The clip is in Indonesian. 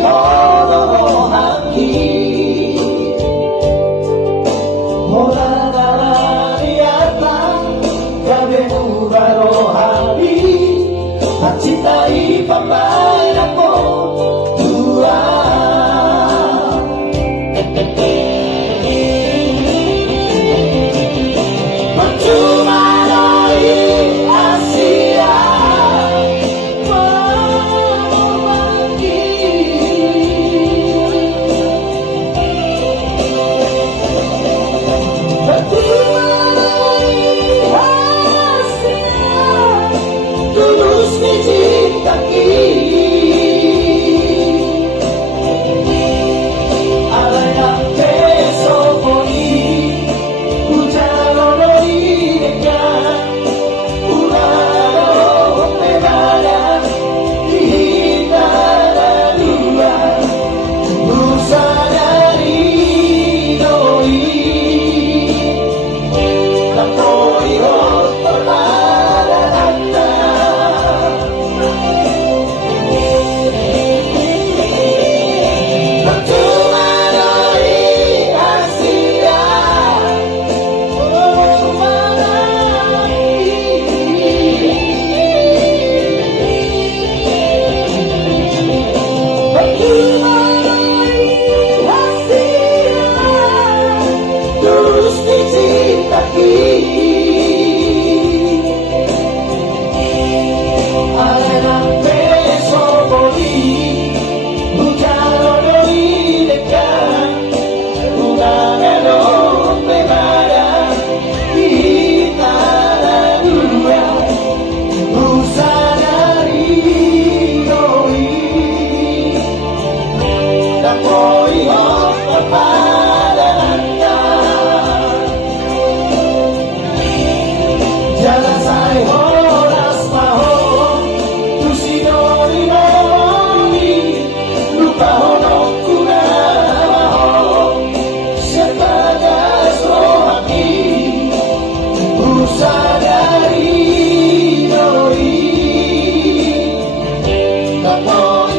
ほどの秋ほらならにあった壁の裏の針立ちたいパパや子うわtulus diciptaki alay ang peso poni ujalolo inekan ulalo pegada dihindara lusa dari doi lampoi tulus diciptaki alay ng peso poni ujalolo inekan ulalo pegada dihindara lusa dari doi lampoi jangan say horas mahon tu sinori noni lupa honong kunamahon sebagai rohani usaha dari doi tak mau